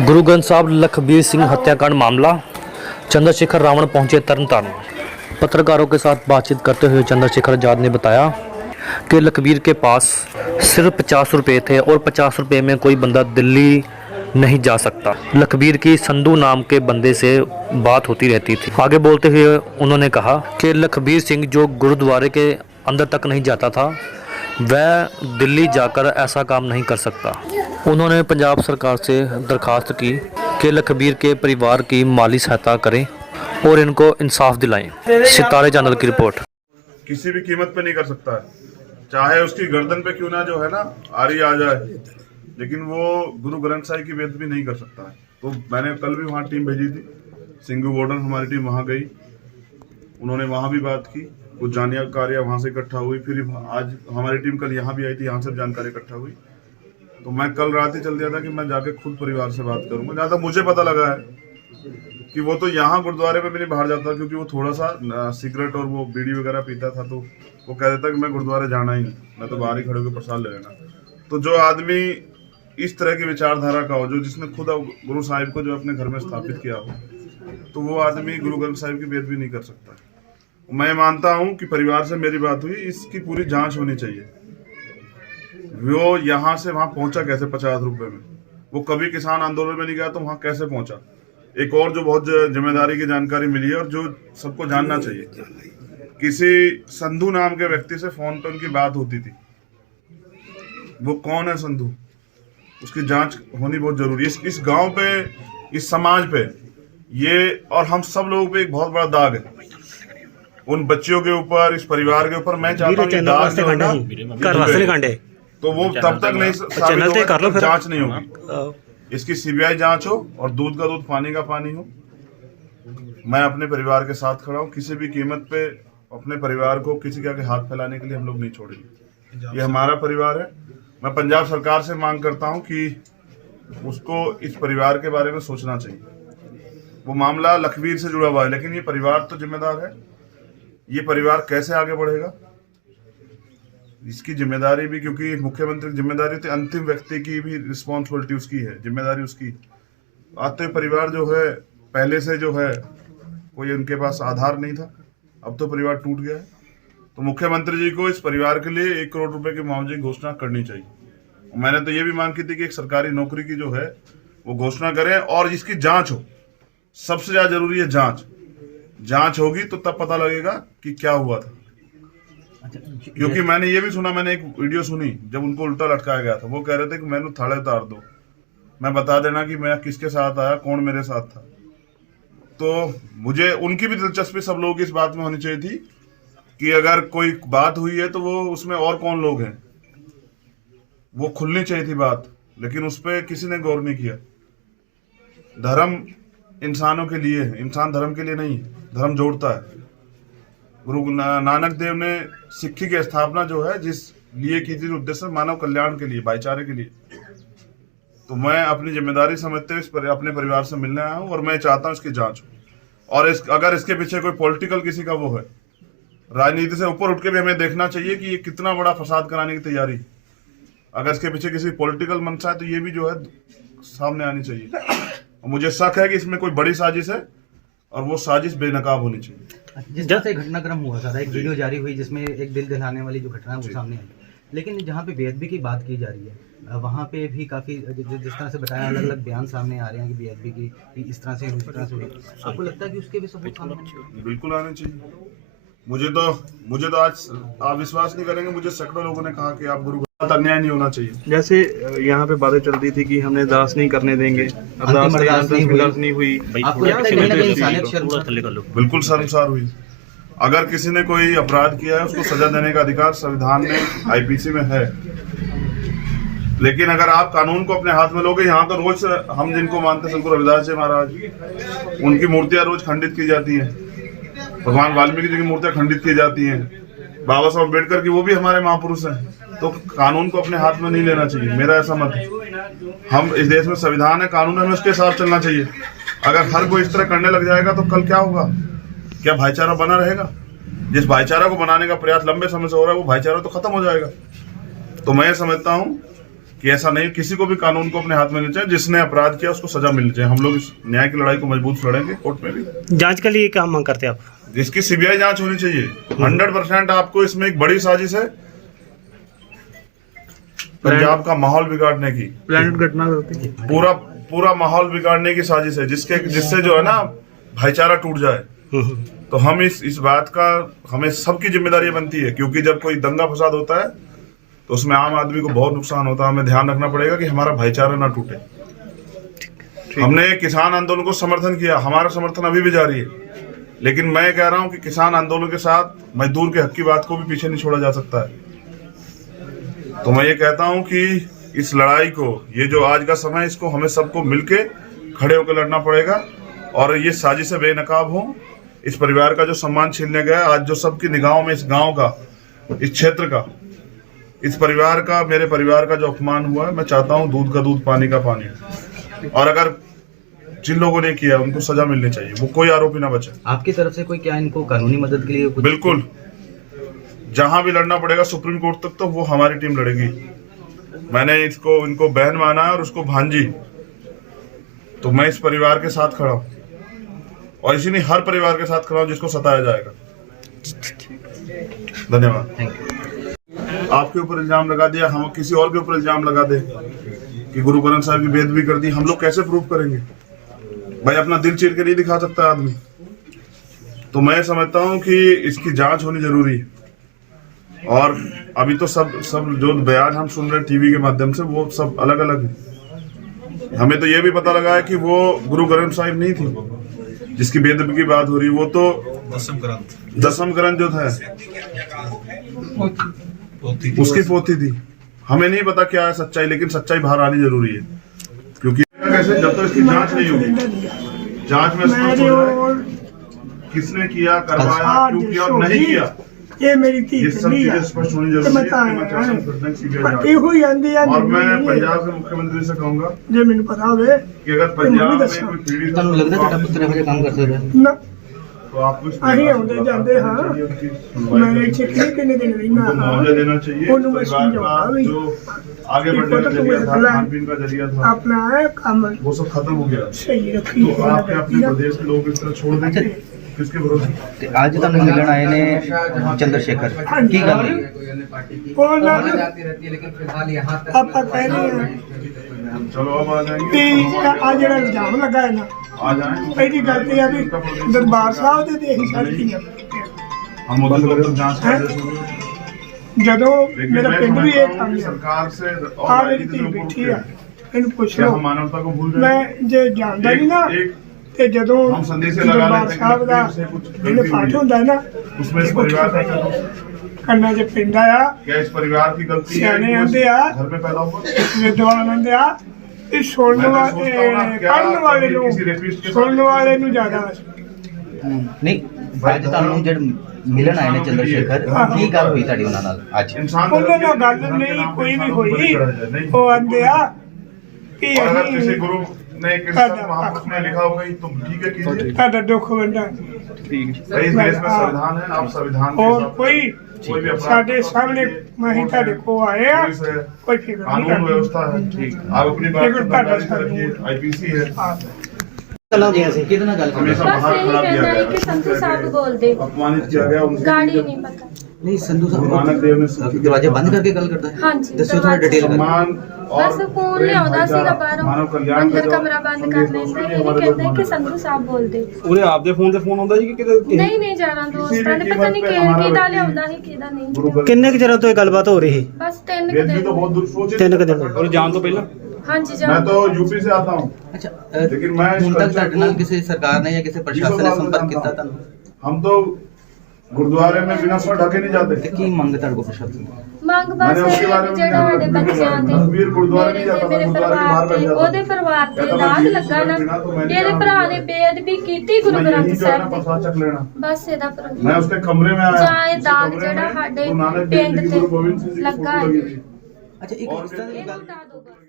गुरु ग्रंथ साहब लखबीर सिंह हत्याकांड मामला, चंद्रशेखर रावण पहुंचे तरनतारण। पत्रकारों के साथ बातचीत करते हुए चंद्रशेखर आजाद ने बताया कि लखबीर के पास सिर्फ 50 रुपये थे और 50 रुपये में कोई बंदा दिल्ली नहीं जा सकता। लखबीर की संधू नाम के बंदे से बात होती रहती थी। आगे बोलते हुए उन्होंने कहा कि लखबीर सिंह जो गुरुद्वारे के अंदर तक नहीं जाता था, वह दिल्ली जाकर ऐसा काम नहीं कर सकता। उन्होंने पंजाब सरकार से दरखास्त की कि लखबीर के परिवार की माली सहायता करें और इनको इंसाफ दिलाएं। सितारे चैनल की रिपोर्ट। किसी भी कीमत पे नहीं कर सकता है, चाहे उसकी गर्दन पे क्यों ना जो है ना आरी आ जाए, लेकिन वो गुरु ग्रंथ साहिब की बेइज्जती नहीं कर सकता है। तो मैंने कल भी वहाँ टीम भेजी थी, सिंघू बॉर्डर हमारी टीम वहाँ गई, उन्होंने वहाँ भी बात की, कुछ जानकारी वहाँ से इकट्ठा हुई। फिर आज हमारी टीम कल यहाँ भी आई थी, यहाँ से जानकारी इकट्ठा हुई। तो मैं कल रात ही चल दिया था कि मैं जाके खुद परिवार से बात करूंगा। जहाँ तक मुझे पता लगा है कि वो तो यहाँ गुरुद्वारे में भी नहीं बाहर जाता, क्योंकि वो थोड़ा सा सिगरेट और वो बीड़ी वगैरह पीता था, तो वो कह देता कि मैं गुरुद्वारे जाना ही नहीं, मैं तो बाहर ही खड़े होकर प्रसाद ले लेना। तो जो आदमी इस तरह की विचारधारा का हो, जो जिसने खुद गुरु साहिब को जो अपने घर में स्थापित किया हो, तो वो आदमी गुरु ग्रंथ साहिब की बेइज्जती नहीं कर सकता। मैं मानता हूँ कि परिवार से मेरी बात हुई, इसकी पूरी जांच होनी चाहिए। वो यहाँ से वहां पहुंचा कैसे 50 रुपए में? वो कभी किसान आंदोलन में नहीं गया तो वहां कैसे पहुंचा? एक और जो बहुत जिम्मेदारी की जानकारी मिली है और जो सबको जानना चाहिए, किसी संधू नाम के व्यक्ति से फोन पे उनकी बात होती थी। वो कौन है संधू? उसकी जांच होनी बहुत जरूरी है। इस गांव पे, इस समाज पे ये और हम सब लोगों पे एक बहुत बड़ा दाग है, उन बच्चियों के ऊपर, इस परिवार के ऊपर। मैं चाहता हूँ तो वो तब तक नहीं साबित होगा, जांच नहीं होगी। इसकी सीबीआई जांच हो और दूध का दूध पानी का पानी हो। मैं अपने परिवार के साथ खड़ा हूँ, किसी भी कीमत पे अपने परिवार को किसी के आगे हाथ फैलाने के लिए हम लोग नहीं छोड़ेंगे। ये हमारा परिवार है। मैं पंजाब सरकार से मांग करता हूँ कि उसको इस परिवार के बारे में सोचना चाहिए। वो मामला लखबीर से जुड़ा हुआ है, लेकिन ये परिवार तो जिम्मेदार है। ये परिवार कैसे आगे बढ़ेगा, इसकी जिम्मेदारी भी, क्योंकि मुख्यमंत्री की जिम्मेदारी थी, अंतिम व्यक्ति की भी रिस्पॉन्सिबिलिटी उसकी है, जिम्मेदारी उसकी। आज तो परिवार जो है, पहले से जो है कोई उनके पास आधार नहीं था, अब तो परिवार टूट गया है। तो मुख्यमंत्री जी को इस परिवार के लिए 1 करोड़ रुपए की मुआवजे की घोषणा करनी चाहिए। मैंने तो ये भी मांग की थी कि एक सरकारी नौकरी की जो है वो घोषणा करें और इसकी जांच हो। सबसे ज्यादा जरूरी है जांच। जांच होगी तो तब पता लगेगा कि क्या हुआ था। क्योंकि मैंने ये भी सुना, मैंने एक वीडियो सुनी जब उनको उल्टा लटकाया गया था। वो कह रहे थे कि मैंने थाले उतार दो, मैं बता देना कि मैं किसके साथ आया, कौन मेरे साथ था। तो मुझे उनकी भी दिलचस्पी सब लोगों की इस बात में होनी चाहिए थी कि अगर कोई बात हुई है तो वो उसमें और कौन लोग हैं, वो खुलनी चाहिए थी बात। लेकिन उस पर किसी ने गौर नहीं किया। धर्म इंसानों के लिए है, इंसान धर्म के लिए नहीं। धर्म जोड़ता है। गुरु नानक देव ने सिक्खी की स्थापना जो है जिस लिए की थी, उद्देश्य मानव कल्याण के लिए, भाईचारे के लिए। तो मैं अपनी जिम्मेदारी समझते हुए अपने परिवार से मिलने आया हूँ और मैं चाहता हूँ इसकी जांच हो। और अगर इसके पीछे कोई पॉलिटिकल किसी का वो है, राजनीति से ऊपर उठ के भी हमें देखना चाहिए कि ये कितना बड़ा फसाद कराने की तैयारी। अगर इसके पीछे किसी पॉलिटिकल मंशा है तो ये भी जो है सामने आनी चाहिए। मुझे शक है कि इसमें कोई बड़ी साजिश है और वो साजिश बेनकाब होनी चाहिए। जिस तरह से घटनाक्रम हुआ था, एक वीडियो जारी हुई जिसमें एक दिल दहलाने वाली जो घटना है वो सामने आई, लेकिन जहाँ पे बेअदबी की बात की जा रही है वहाँ पे भी काफी जिस तरह से बताया, अलग अलग बयान सामने आ रहे हैं कि बेअदबी की इस तरह से हुई। आपको लगता है कि उसके भी सबूत सामने आने चाहिए? बिल्कुल आने चाहिए। मुझे तो आज आप विश्वास नहीं करेंगे, मुझे सैकड़ों लोगों ने कहा कि आप गुरु अन्याय नहीं होना चाहिए। जैसे यहाँ पे बातें चल रही थी कि हमने अरदास नहीं करने देंगे, अरदास नहीं हुई। बिल्कुल शर्मसार हुई। अगर किसी ने कोई अपराध किया है उसको सजा देने का अधिकार संविधान में, आईपीसी में है। लेकिन अगर आप कानून को अपने हाथ में लोगे, यहाँ तो रोज हम जिनको मानते हैं, संत रविदास जी महाराज, उनकी मूर्तियां रोज खंडित की जाती हैं। भगवान वाल्मीकि जी की मूर्तियां खंडित की जाती हैं। बाबा साहब अम्बेडकर की, वो भी हमारे महापुरुष हैं। तो कानून को अपने हाथ में नहीं लेना चाहिए, मेरा ऐसा मत है। हम इस देश में संविधान है, कानून है, हमें उसके साथ चलना चाहिए। अगर हर कोई इस तरह करने लग जाएगा तो कल क्या होगा? क्या भाईचारा बना रहेगा? जिस भाईचारा को बनाने का प्रयास लंबे समय से हो रहा है वो भाईचारा तो खत्म हो जाएगा। तो मैं समझता हूँ कि ऐसा नहीं, किसी को भी कानून को अपने हाथ में लेना चाहिए, जिसने अपराध किया उसको सजा मिलनी चाहिए। हम लोग इस न्याय की लड़ाई को मजबूत लड़ेंगे कोर्ट में भी। जांच के लिए क्या मांग करते हैं आप? इसकी सीबीआई जांच होनी चाहिए 100%। आपको इसमें एक बड़ी साजिश है पंजाब का माहौल बिगाड़ने की, प्लानिट घटना होती है। पूरा माहौल बिगाड़ने की साजिश है, जिससे जो है ना भाईचारा टूट जाए। तो हम इस बात का, हमें सबकी जिम्मेदारी बनती है, क्योंकि जब कोई दंगा फसाद होता है तो उसमें आम आदमी को बहुत नुकसान होता है। हमें ध्यान रखना पड़ेगा कि हमारा भाईचारा ना टूटे। हमने किसान आंदोलन को समर्थन किया, हमारा समर्थन अभी भी जारी है, लेकिन मैं कह रहा हूं कि किसान आंदोलन के साथ मजदूर के हक की बात को भी पीछे नहीं छोड़ा जा सकता है। तो मैं ये कहता हूं कि इस लड़ाई को, ये जो आज का समय है, इसको हमें सबको मिलके खड़े होकर लड़ना पड़ेगा और ये साजिशें बेनकाब हों। इस परिवार का जो सम्मान छीनने गया, आज जो सबकी निगाहों में इस गांव का, इस क्षेत्र का, इस परिवार का, मेरे परिवार का जो अपमान हुआ है, मैं चाहता हूं दूध का दूध पानी का पानी। और अगर जिन लोगों ने किया उनको सजा मिलनी चाहिए, वो कोई आरोपी ना बचे। आपकी तरफ से कोई क्या इनको कानूनी मदद के लिए कुछ? बिल्कुल, जहां भी लड़ना पड़ेगा सुप्रीम कोर्ट तक, तो वो हमारी टीम लड़ेगी। मैंने इनको बहन माना है और उसको भांजी, तो मैं इस परिवार के साथ खड़ा हूं और इसी नहीं हर परिवार के साथ खड़ा हूं जिसको सताया जाएगा। धन्यवाद। आपके ऊपर इल्जाम लगा दिया, हम किसी और के ऊपर इल्जाम लगा दे कि गुरु ग्रंथ साहिब की बेअदबी कर दी, हम लोग कैसे प्रूव करेंगे? भाई अपना दिल चीर के नहीं दिखा सकता आदमी। तो मैं समझता हूं कि इसकी जांच होनी जरूरी है। और अभी तो सब जो बयान हम सुन रहे हैं टीवी के माध्यम से, वो सब अलग अलग है। हमें तो ये भी पता लगा है कि वो गुरु ग्रंथ साहिब नहीं थी जिसकी बेअदबी की बात हो रही, वो तो दसम ग्रंथ जो था उसकी पोथी थी। हमें नहीं पता क्या है सच्चाई, लेकिन सच्चाई बाहर आनी जरूरी है, क्योंकि कैसे जब तक इसकी जांच नहीं होगी, जांच में स्पष्ट हो जाए किसने किया, करवाया, क्यों किया और नहीं किया, ये मेरी थी ये सब चीजें स्पष्ट होनी जरूरी है। और मैं पंजाब के मुख्यमंत्री से कहूंगा जे मैंने पता होवे कि अगर पंजाब में कोई पीड़ित ਤੁਹਾਨੂੰ ਲੱਗਦਾ ਤੁਹਾਡਾ ਪੁੱਤਰ ਇਹੋ ਜਿਹਾ ਕੰਮ ਕਰ ਸਕਦਾ? ना तो आपको इस अही आउंदे जांदे हां मैं इत्थे कितने दिन रहना हां मुआवजा देना चाहिए। ਉਹਨੂੰ मैं परिवार समझाऊंगा का भी जो आगे बढ़ने का जरिया था, खान पीन का जरिया था, अपना है काम वो सब खत्म हो गया। सही रखी तो आपने अपने प्रदेश के लोग इस तरह छोड़ देंगे, किसके भरोसे? ਤੇ ਅੱਜ ਤੁਹਾਨੂੰ ਮਿਲਣ ਆਏ ਨੇ ਚੰਦਰ ਸ਼ੇਖਰ, ਕੀ ਗੱਲ ਹੈ? वो ना आपा कह रहे हैं चलो अब आ जाएंगे, कि आ ਜਿਹੜਾ ਇਲਜ਼ਾਮ ਲੱਗਾ ਹੈ ਨਾ, आ जाएंगे। ਪਹਿਲੀ ਗੱਲ ਤੇ ਆ ਵੀ ਦਰਬਾਰ ਸਾਹਿਬ ਦੇ ਤੇ ਅਸੀਂ ਛੱਡਤੀਆਂ। हम उधर लोग तो जांच कर रहे हैं। ਜਦੋਂ लेकिन ਮੇਰਾ मैं ਪਿੰਡ ਵੀ समझता ਇਹ हूं ਕੰਮ कि ਹੈ, सरकार से ਆ ਮੇਰੀ ਧੀ ਬੈਠੀ ਆ, ਇਹਨੂੰ ਪੁੱਛ क्या ਲਓ। हम मानवता को भूल गए? ਮੈਂ ਜੇ ਜਾਣਦਾ ਨਹੀਂ ਨਾ, एक ਤੇ ਜਦੋਂ हम संदेश लगा ਦਰਬਾਰ लेते हैं ਸਾਹਿਬ ਦਾ कि से कुछ ਜਿਹੜੇ गलती ਪਾਠ हुई, ਹੁੰਦਾ ਹੈ ਨਾ, उसमें इस परिवार का क्या दोष? ਕੰਨਾਂ 'ਚ ਪੈਂਦਾ ਆ, क्या इस परिवार की गलती है सियाने कि वो आंदे आ। घर में पैदा हुआ? ਵਿਦਵਾਨ ਹੁੰਦੇ ਆ, ਇਹ ਸੁਣਨ मैं तो ਵਾਲੇ सोचता हूं ना, क्या ਪੜਨ ਵਾਲੇ कभी ਨੂੰ, किसी रेपिस्ट के ਸੁਣਨ साथ ਵਾਲੇ ਨੂੰ ਜ਼ਿਆਦਾ ਨਹੀਂ ਅੱਜ ਤੁਹਾਨੂੰ ਜਿਹੜੇ ਮਿਲਣ ਆਏ ਨੇ ਚੰਦਰ ਸ਼ੇਖਰ, ਕੀ ਗੱਲ ਹੋਈ ਤੁਹਾਡੀ ਉਹਨਾਂ ਨਾਲ ਅੱਜ? इंसान ਉਹਨਾਂ ਨਾਲ धर्म ਗੱਲ के ਨਹੀਂ नाम ਕੋਈ पे ਵੀ इंसानों को ਹੋਈ। बलि चढ़ाया जाए, नहीं। ਉਹ ਆਂਦੇ ਆ ਕਿ और अगर किसी ਅਸੀਂ गुरु ने किसी महापुरुष ने लिखा होगा तो ठीक है कीजिए। ਤੁਹਾਡਾ ਦੁੱਖ ਵੰਡਾ भाई इस देश में संविधान है, आप संविधान के और हिसाब से कोई भी अपराध ਸਾਡੇ कर ਸਾਹਮਣੇ सकते ਮੈਂ हैं। ਤੁਹਾਡੇ को आए आ, पुलिस है, कोई फिक्र नहीं कानून करनी। व्यवस्था है, आप अपनी बात लेकिन को ਤੁਹਾਡਾ बर्दाश्त रखिए। आईपीसी है, ਚਲੋ ਜੀ ਅਸੀਂ ਕਿਹਦੇ ਨਾਲ ਗੱਲ ਕਰ ਰਹੇ हमेशा बस बाहर यही खड़ा किया कहना है कि गया, संतू साहब बोल दे, अपमानित किया गया, उनकी गाड़ी इज्जत, नहीं पता। ਨਹੀਂ ਸੰਧੂ गुरु नानक देव ने ਸਾਹਿਬ ਦਰਵਾਜ਼ਾ ਬੰਦ ਕਰਕੇ ਗੱਲ ਕਰਦਾ ਹੈ? हाँ जी, ਦੱਸਿਓ ਥੋੜਾ ਡਿਟੇਲ ਕਰ। सम्मान और बस फोन लिया सीधा बाहरों मानव कल्याण अंदर का कमरा बंद कर लेते हैं, यही कहते हैं कि संतू साहब बोल दे। ਉਹਦੇ ਆਪਦੇ ਫੋਨ ਤੇ ਫੋਨ ਆਉਂਦਾ ਜੀ ਕਿ ਕਿਤੇ नहीं नहीं जाना दोस्तां ने पता नहीं किहदा लियाउंदा ही किहदा नहीं। गुरु ग्रंथ ਕਿੰਨੇ ਕੁ ਚਿਰ ਤੋਂ ਇਹ ਗੱਲਬਾਤ ਹੋ ਰਹੀ? बस 3 बेदबी तो दिन। बहुत दूर सोचे। 3 ਦਿਨ ਔਰ ਜਾਣ ਤੋਂ ਪਹਿਲਾਂ हाँ जी मैं जान। तो यूपी से आता हूँ, ਅੱਛਾ लेकिन मैं ਹੁਣ ਤੱਕ कल्चर ਤੁਹਾਡੇ ਨਾਲ ਕਿਸੇ ਸਰਕਾਰ ਨੇ ਜਾਂ ਕਿਸੇ ਪ੍ਰਸ਼ਾਸਨ ਨੇ ਸੰਪਰਕ ਕੀਤਾ ਤੁਹਾਨੂੰ? हम तो गुरुद्वारे में बिना सर ढके नहीं जाते। ਤੇ ਕੀ ਮੰਗ ਤੁਹਾਡੇ ਕੋਲ ਪ੍ਰਸ਼ਾਸਨ ਦੀ? ਮੰਗ ਬਸ मैंने उसके ਇਹ बारे ਹੈ में ਕਿ ਜਿਹੜਾ ਸਾਡੇ ਬੱਚਿਆਂ ਤੇ तस्वीर गुरुद्वारे नहीं जाता था, ਮੇਰੇ गुरुद्वारे के बाहर ਪਰਿਵਾਰ बैठ ਤੇ जाता ਉਹਦੇ ਪਰਿਵਾਰ ਤੇ ਦਾਗ ਲੱਗਾ ਨਾ, ਇਹਦੇ ਭਰਾ ਨੇ ਬੇਅਦਬੀ ਕੀਤੀ ਗੁਰੂ मैं ਗ੍ਰੰਥ यही जो है ना ਸਾਹਿਬ ਦੀ। प्रसाद चख लेना। बस ਇਹਦਾ ਪ੍ਰਭੂ मैं उसके कमरे में आया, ਜਾਂ ਇਹ उसके ਦਾਗ कमरे ਜਿਹੜਾ में ਸਾਡੇ गुरु नानक देव ਪਿੰਡ जी की ਤੇ गुरु गोविंद सिंह जी की ਲੱਗਾ फोटो ਹੈ। लगी थी। ਅੱਛਾ ਇੱਕ और ਇਸ ਤਰ੍ਹਾਂ ਦੀ ਇਹ ਗੱਲ ਹਟਾ ਦਿਓ।